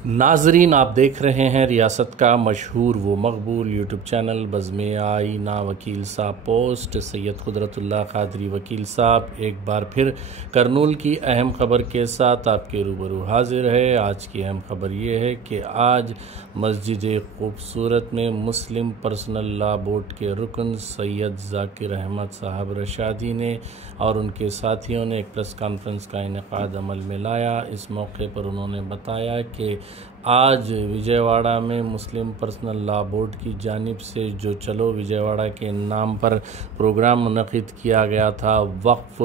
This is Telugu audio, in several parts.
नाजरीन, आप देख रहे हैं रियासत का मशहूर व मकबूल यूट्यूब चैनल बज़्म आईना वकील साहब पोस्ट। सैयद कुदरतुल्लाह क़ादरी वकील साहब एक बार फिर करनूल की अहम ख़बर के साथ आपके रूबरू हाजिर है। आज की अहम ख़बर ये है कि आज मस्जिद खूबसूरत में मुस्लिम पर्सनल लॉ बोर्ड के रुकन सैयद ज़ाकिर अहमद साहब रशादी ने और उनके साथियों ने एक प्रेस कॉन्फ्रेंस का इनेकाद अमल में लाया। इस मौके पर उन्होंने बताया कि आज विजयवाड़ा में मुस्लिम पर्सनल लॉ बोर्ड की जानिब से जो चलो विजयवाड़ा के नाम पर प्रोग्राम मुनक़िद किया गया था वक्फ़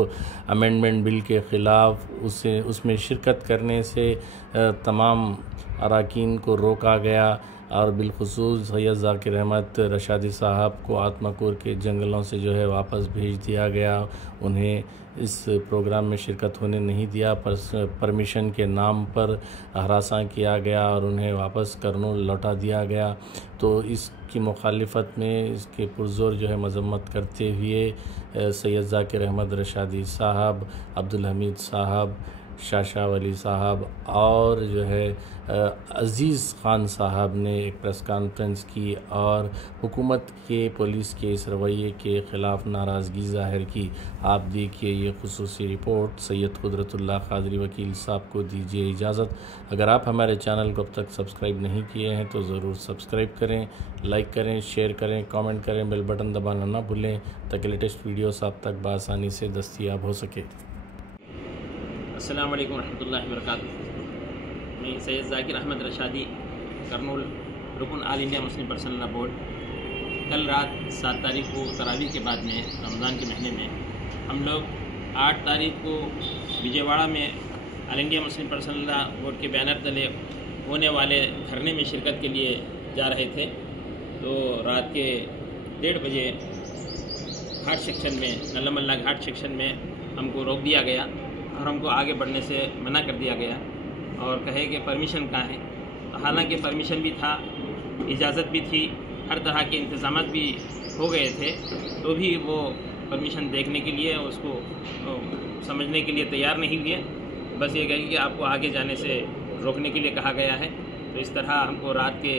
अमेंडमेंट बिल के ख़िलाफ़, उसमें शिरकत करने से तमाम अरकान को रोका गया और बिलखुसूस सैयद ज़ाकिर अहमद रशादी साहब को आत्माकुर के जंगलों से जो है वापस भेज दिया गया। उन्हें इस प्रोग्राम में शिरकत होने नहीं दिया, परमिशन के नाम पर हरासा किया गया और उन्हें वापस करनूल लौटा दिया गया। तो इसकी मुखालिफत में इसके पुरज़ोर जो है मज़म्मत करते हुए सैयद ज़ाकिर अहमद रशादी साहब, अब्दुल हमीद साहब, शाह वली साहब और जो है अज़ीज़ ख़ान साहब ने एक प्रेस कॉन्फ्रेंस की और हुकूमत के पुलिस के इस रवैये के ख़िलाफ़ नाराज़गी ज़ाहिर की। आप देखिए ये खुसूसी रिपोर्ट। सैयद कुदरतुल्लाह क़ादरी वकील साहब को दीजिए इजाज़त। अगर आप हमारे चैनल को अब तक सब्सक्राइब नहीं किए हैं तो ज़रूर सब्सक्राइब करें, लाइक करें, शेयर करें, कमेंट करें, बेल बटन दबाना ना भूलें ताकि लेटेस्ट वीडियोस आप तक बआसानी से दस्तयाब हो सके। अस्सलाम वालेकुम रहमतुल्लाहि व बरकातुहू। मैं सैयद ज़ाकिर अहमद रशादी, करनूल रुकन all India Muslim personal law board. कल रात 7 तारीख को तरावी के बाद में रमज़ान के महीने में हम लोग 8 तारीख को विजयवाड़ा में all India Muslim personal law board के बैनर तले होने वाले धरने में शिरकत के लिए जा रहे थे। तो रात के 1:30 बजे घाट सेक्शन में, नल्ला घाट सेक्शन में हमको रोक दिया गया और हमको आगे बढ़ने से मना कर दिया गया और कहे कि परमिशन कहाँ है। तो हालांकि परमिशन भी था, इजाज़त भी थी, हर तरह के इंतज़ामात भी हो गए थे, तो भी वो परमिशन देखने के लिए, उसको समझने के लिए तैयार नहीं हुए। बस ये कहे कि आपको आगे जाने से रोकने के लिए कहा गया है। तो इस तरह हमको रात के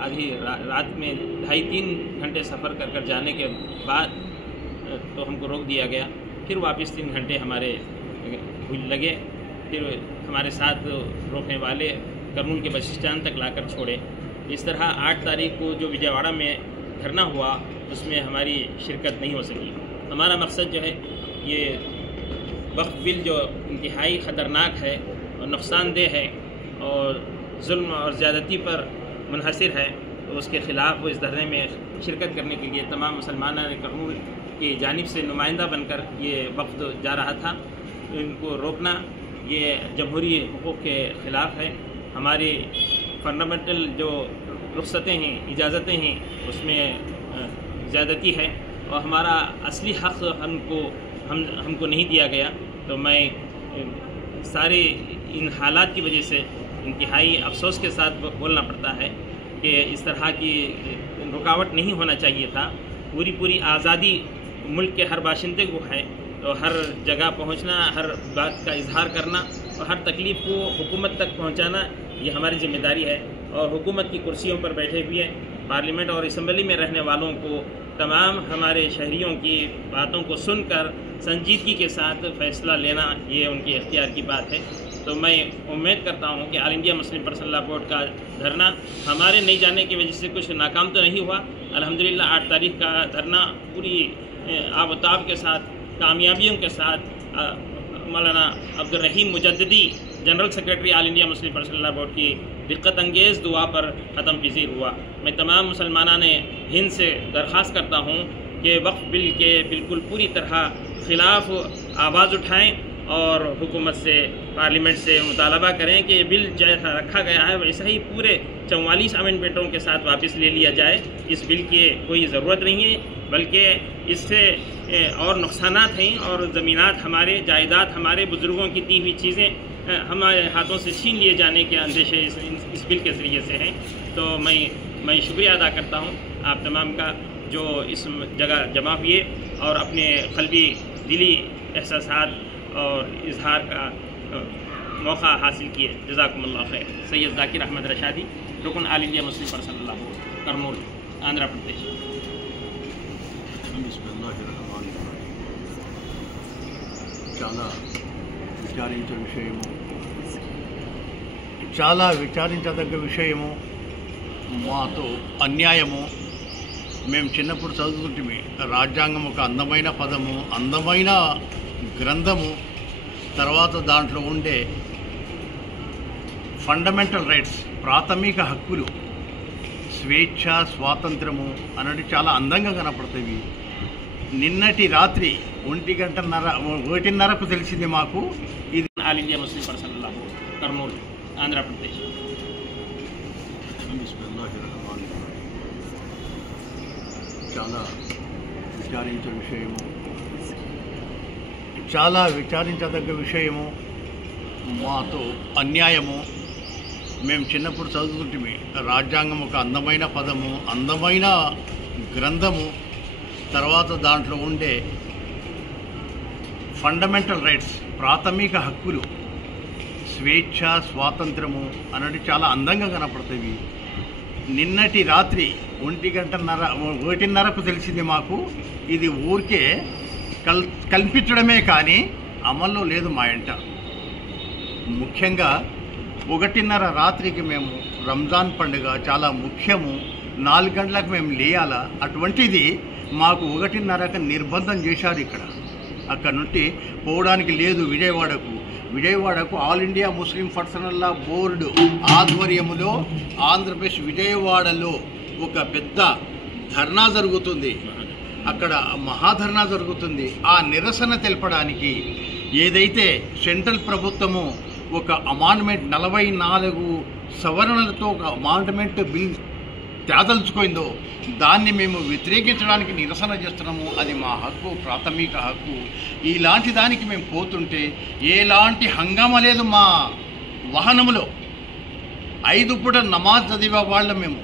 आधी रात में 2.5-3 घंटे सफ़र कर जाने के बाद तो हमको रोक दिया गया। फिर वापस 3 घंटे हमारे लगे। फिर हमारे साथ रोकने वाले करनूल के बस स्टैंड तक लाकर छोड़े। इस तरह 8 तारीख को जो विजयवाड़ा में धरना हुआ उसमें हमारी शिरकत नहीं हो सकी। हमारा मकसद जो है ये वक्फ बिल जो इंतहाई ख़तरनाक है और नुकसानदेह है और जुल्म और ज़्यादती पर मुनहसर है, तो उसके ख़िलाफ़ इस धरने में शिरकत करने के लिए तमाम मुसलमानों ने करनूल की जानिब से नुमाइंदा बनकर ये वफ़द जा रहा था। इनको रोकना ये जमहूरी हुकूक़ के ख़िलाफ़ है। हमारी फंडामेंटल जो रुख़सतें हैं, इजाज़तें हैं, उसमें ज़्यादती है और हमारा असली हक़ हमको नहीं दिया गया। तो मैं सारे इन हालात की वजह से इंतहाई अफसोस के साथ बोलना पड़ता है कि इस तरह की रुकावट नहीं होना चाहिए था। पूरी आज़ादी मुल्क के हर बाशिंदे को है, तो हर जगह पहुंचना, हर बात का इजहार करना और हर तकलीफ़ को हुकूमत तक पहुंचाना ये हमारी ज़िम्मेदारी है। और हुकूमत की कुर्सियों पर बैठे हुए पार्लियामेंट और असम्बली में रहने वालों को तमाम हमारे शहरियों की बातों को सुनकर संजीदगी के साथ फ़ैसला लेना ये उनकी इख्तियार की बात है। तो मैं उम्मीद करता हूँ कि all India Muslim personal law board का धरना हमारे नहीं जाने की वजह से कुछ नाकाम तो नहीं हुआ। अल्हम्दुलिल्लाह 8 तारीख का धरना पूरी आबताब के साथ, कामयाबियों के साथ Maulana Abdul Rahim Mujaddidi, general secretary all India Muslim personal law board की दिक्कत अंगेज़ दुआ पर ख़त्म पजीर हुआ। मैं तमाम मुसलमानों ने हिंद से दरख्वास्त करता हूँ कि वक्फ बिल के बिल्कुल पूरी तरह ख़िलाफ़ आवाज़ उठाएँ और हुकूमत से, पार्लियामेंट से मुतालबा करें कि बिल जैसा रखा गया है वैसा ही पूरे 44 अमेंडमेंटों के साथ वापस ले लिया जाए। इस बिल की कोई ज़रूरत नहीं है, बल्कि इससे और नुकसानात हैं और ज़मीनात हमारे, जायदाद हमारे, बुज़ुर्गों की दी हुई चीज़ें हमारे हाथों से छीन लिए जाने के अंदेशे इस बिल के ज़रिए से हैं। तो मैं शुक्रिया अदा करता हूँ आप तमाम का जो इस जगह जमा हुए और अपने क़ल्बी दिली एहसासात और इजहार मौका हासिल किए। जज़ाकुमुल्लाह खैर। सैयद ज़ाकिर अहमद रशादी, रुकन all India Muslim personal board, Kurnool, Andhra Pradesh. చాలా విచారించదగ్గ విషయము, మాతో అన్యాయము. మేము చిన్నప్పుడు చదువుతుంటే రాజ్యాంగం ఒక అందమైన పదము, అందమైన గ్రంథము. తర్వాత దాంట్లో ఉండే ఫండమెంటల్ రైట్స్, ప్రాథమిక హక్కులు, స్వేచ్ఛ, స్వాతంత్రము అన్నది చాలా అందంగా కనపడుతుంది. నిన్నటి రాత్రి 1:30కు తెలిసింది మాకు. ఇది ఆల్ ఇండియా ముస్లిం పర్సనల్ లా బోర్డ్, కర్నూలు, ఆంధ్ర ప్రదేశ్. చాలా విచారించదగ్గ విషయము, మాతో అన్యాయము. మేము చిన్నప్పుడు చదువుతుంటే రాజ్యాంగం ఒక అందమైన పదము, అందమైన గ్రంథము. తర్వాత దాంట్లో ఉండే ఫండమెంటల్ రైట్స్, ప్రాథమిక హక్కులు, స్వేచ్ఛ, స్వాతంత్రము అన్నది చాలా అందంగా కనపడుతుంది. నిన్నటి రాత్రి 1:30కు తెలిసింది మాకు. ఇది ఊరికే కల్పించడమే కానీ అమల్లో లేదు మా ఇంట. ముఖ్యంగా 1:30 రాత్రికి మేము రంజాన్ పండుగ చాలా ముఖ్యము, 4 గంటలకు మేము లేయాలా. అటువంటిది మాకు 1:30కు నిర్బంధం చేశారు ఇక్కడ. అక్కడ నుండి పోవడానికి లేదు విజయవాడకు ఆల్ ఇండియా ముస్లిం పర్సనల్ లా బోర్డు ఆధ్వర్యములో ఆంధ్రప్రదేశ్ విజయవాడలో ఒక పెద్ద ధర్నా జరుగుతుంది. అక్కడ మహాధర్నా జరుగుతుంది. ఆ నిరసన తెలపడానికి ఏదైతే సెంట్రల్ ప్రభుత్వము ఒక అమాండ్మెంట్ 44 సవరణలతో ఒక అమాండ్మెంట్ బిల్ తేదలుచుకుందో దాన్ని మేము వ్యతిరేకించడానికి నిరసన చేస్తున్నాము. అది మా హక్కు, ప్రాథమిక హక్కు. ఇలాంటి దానికి మేము పోతుంటే ఎలాంటి హంగామా లేదు. మా వాహనములో 5 పూట నమాజ్ చదివే వాళ్ళం మేము.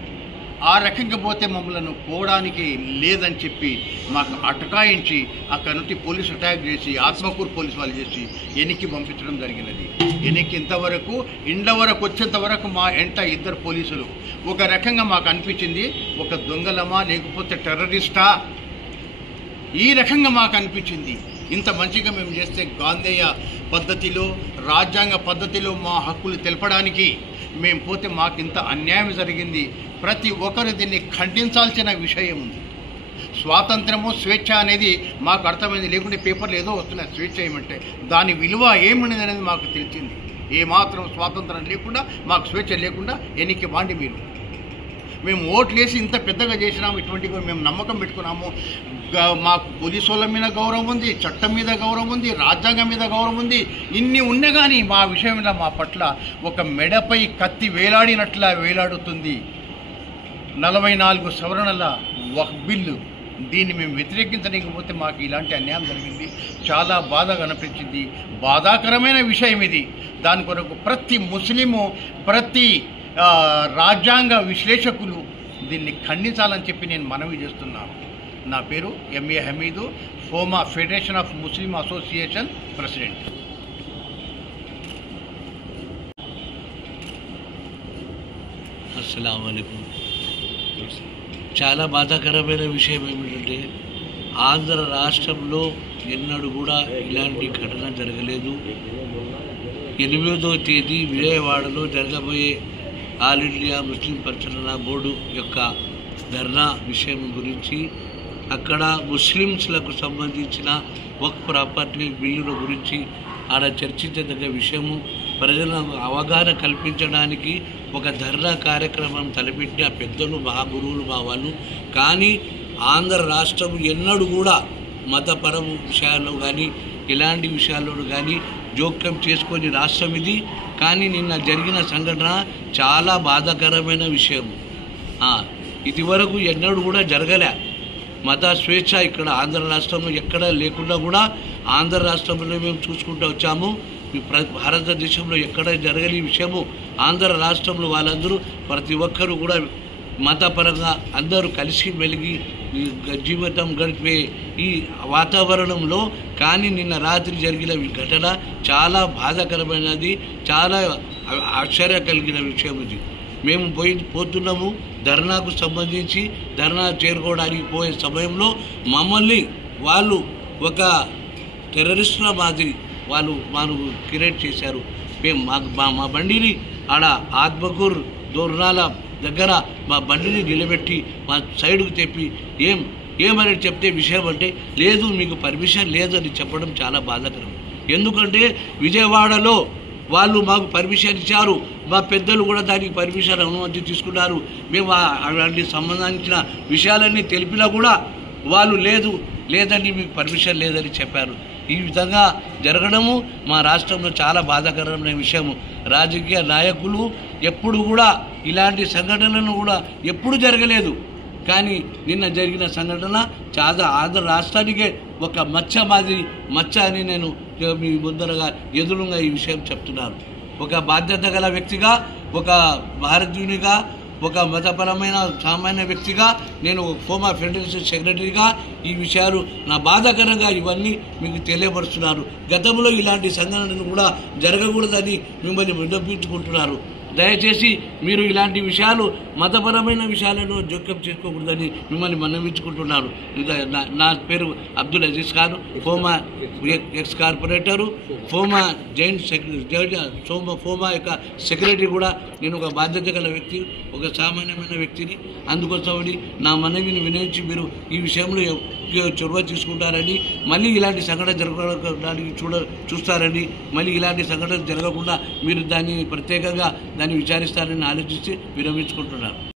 ఆ రకంగా పోతే మమ్మల్ని పోవడానికి లేదని చెప్పి మాకు అటకాయించి అక్కడ నుండి పోలీసు అటాక్ చేసి, ఆత్మకూరు పోలీసు వాళ్ళు చేసి వెనక్కి పంపించడం జరిగినది. వెనక్కి ఇంతవరకు ఇండ్ల వరకు వచ్చేంత వరకు మా ఎంట 2 పోలీసులు. ఒక రకంగా మాకు అనిపించింది ఒక దొంగలమా లేకపోతే టెర్రరిస్టా, ఈ రకంగా మాకు అనిపించింది. ఇంత మంచిగా మేము చేస్తే గాంధేయ పద్ధతిలో, రాజ్యాంగ పద్ధతిలో మా హక్కులు తెలపడానికి మేము పోతే మాకు ఇంత అన్యాయం జరిగింది. ప్రతి ఒక్కరు దీన్ని ఖండించాల్సిన విషయం ఉంది. స్వాతంత్రము, స్వేచ్ఛ అనేది మాకు అర్థమైంది. లేకుంటే పేపర్లు ఏదో వస్తున్నాయి స్వేచ్ఛ ఏమంటే దాని విలువ ఏమనేది అనేది మాకు తెలిసింది. ఏమాత్రం స్వాతంత్రం లేకుండా, మాకు స్వేచ్ఛ లేకుండా ఎన్నిక బాండి మీరు. మేము ఓట్లేసి ఇంత పెద్దగా చేసినాము, ఇటువంటి మేము నమ్మకం పెట్టుకున్నాము. మాకు పోలీసు వాళ్ళ మీద గౌరవం ఉంది, చట్టం మీద గౌరవం ఉంది, రాజ్యాంగం మీద గౌరవం ఉంది. ఇన్ని ఉన్నా కానీ మా విషయంలో మా పట్ల ఒక మెడపై కత్తి వేలాడినట్లా వేలాడుతుంది. 44 సవరణల వక్ఫ్ బిల్లు, దీన్ని మేము వ్యతిరేకించలేకపోతే మాకు ఇలాంటి అన్యాయం జరిగింది. చాలా బాధగా అనిపించింది. బాధాకరమైన విషయం ఇది. దాని కొరకు ప్రతి ముస్లిము, ప్రతి రాజ్యాంగ విశ్లేషకులు దీన్ని ఖండించాలని చెప్పి నేను మనవి చేస్తున్నాను. నా పేరు MA Hamid, FOMA federation of Muslim association president. అస్సలాము అలైకుం. చాలా బాధాకరమైన విషయం ఏమిటంటే ఆంధ్ర రాష్ట్రంలో ఎన్నడూ కూడా ఇలాంటి ఘటన జరగలేదు. 8వ తేదీ విజయవాడలో జరగబోయే ఆల్ ఇండియా ముస్లిం పర్సనల్ లా బోర్డు యొక్క ధర్నా విషయం గురించి, అక్కడ ముస్లిమ్స్లకు సంబంధించిన వక్ఫ్ ప్రాపర్టీ బిల్లుల గురించి ఆడ చర్చించదగ్గ విషయము, ప్రజలకు అవగాహన కల్పించడానికి ఒక ధర్నా కార్యక్రమం తలపెట్టిన పెద్దలు, మహాగురువులు, మా వాళ్ళు. కానీ ఆంధ్ర రాష్ట్రం ఎన్నడూ కూడా మతపర విషయాల్లో కానీ ఇలాంటి విషయాల్లో కానీ జోక్యం చేసుకొని రాష్ట్రం ఇది. కానీ నిన్న జరిగిన సంఘటన చాలా బాధాకరమైన విషయం. ఇదివరకు ఎన్నడూ కూడా జరగలే. మత స్వేచ్ఛ ఇక్కడ ఆంధ్ర రాష్ట్రంలో ఎక్కడా లేకుండా కూడా ఆంధ్ర రాష్ట్రంలో మేము చూసుకుంటూ వచ్చాము. భారతదేశంలో ఎక్కడ జరగని విషయము ఆంధ్ర రాష్ట్రంలో వాళ్ళందరూ ప్రతి ఒక్కరూ కూడా మతపరంగా అందరూ కలిసి వెలిగి జీవితం గడిపే ఈ వాతావరణంలో కానీ నిన్న రాత్రి జరిగిన ఈ ఘటన చాలా బాధాకరమైనది, చాలా ఆశ్చర్య కలిగిన విషయం ఇది. మేము పోతున్నాము ధర్నాకు సంబంధించి, ధర్నా చేరుకోవడానికి పోయే సమయంలో మమ్మల్ని వాళ్ళు ఒక టెర్రరిస్టుల మాదిరి వాళ్ళు క్రియేట్ చేశారు. మేము మా బండిని ఆడ ఆత్మకూర్ దోర్నాల దగ్గర మా బండిని నిలబెట్టి మా సైడ్కు తెప్పి ఏమని చెప్తే విషయం అంటే లేదు మీకు పర్మిషన్ లేదని చెప్పడం చాలా బాధాకరం. ఎందుకంటే విజయవాడలో వాళ్ళు మాకు పర్మిషన్ ఇచ్చారు, మా పెద్దలు కూడా దానికి పర్మిషన్ అనుమతి తీసుకున్నారు. మేము అలాంటి సంబంధించిన విషయాలన్నీ తెలిపినా కూడా వాళ్ళు లేదని మీకు పర్మిషన్ లేదని చెప్పారు. ఈ విధంగా జరగడము మా రాష్ట్రంలో చాలా బాధాకరమైన విషయము. రాజకీయ నాయకులు ఎప్పుడు కూడా ఇలాంటి సంఘటనలను కూడా ఎప్పుడు జరగలేదు, కానీ నిన్న జరిగిన సంఘటన చాలా ఆంధ్ర రాష్ట్రానికే ఒక మచ్చ అని నేను మీ ముందరగా ఎదురుగా ఈ విషయం చెప్తున్నాను. ఒక బాధ్యత గల వ్యక్తిగా, ఒక భారతీయునిగా, ఒక మతపరమైన సామాన్య వ్యక్తిగా, నేను ఫోమా ఫెడరేషన్ సెక్రటరీగా ఈ విషయాలు నా బాధాకరంగా ఇవన్నీ మీకు తెలియపరుస్తున్నారు. గతంలో ఇలాంటి సంఘటనలు కూడా జరగకూడదని మిమ్మల్ని విన్నపించుకుంటున్నారు. దయచేసి మీరు ఇలాంటి విషయాలు మతపరమైన విషయాలను జోక్యం చేసుకోకూడదని మిమ్మల్ని మనవించుకుంటున్నాను. నా పేరు Abdul Aziz Khan, FOMO X corporator, FOMO FOMO యొక్క సెక్రటరీ కూడా. నేను ఒక బాధ్యత గల వ్యక్తి, ఒక సామాన్యమైన వ్యక్తిని. అందుకోసమని నా మనవిని వినియోగించి మీరు ఈ విషయంలో చొరవ తీసుకుంటారని, మళ్ళీ ఇలాంటి సంఘటన జరగడానికి చూస్తారని, మళ్ళీ ఇలాంటి సంఘటన జరగకుండా మీరు దాన్ని ప్రత్యేకంగా దాన్ని విచారిస్తారని ఆలోచించి విరమించుకుంటున్నారు.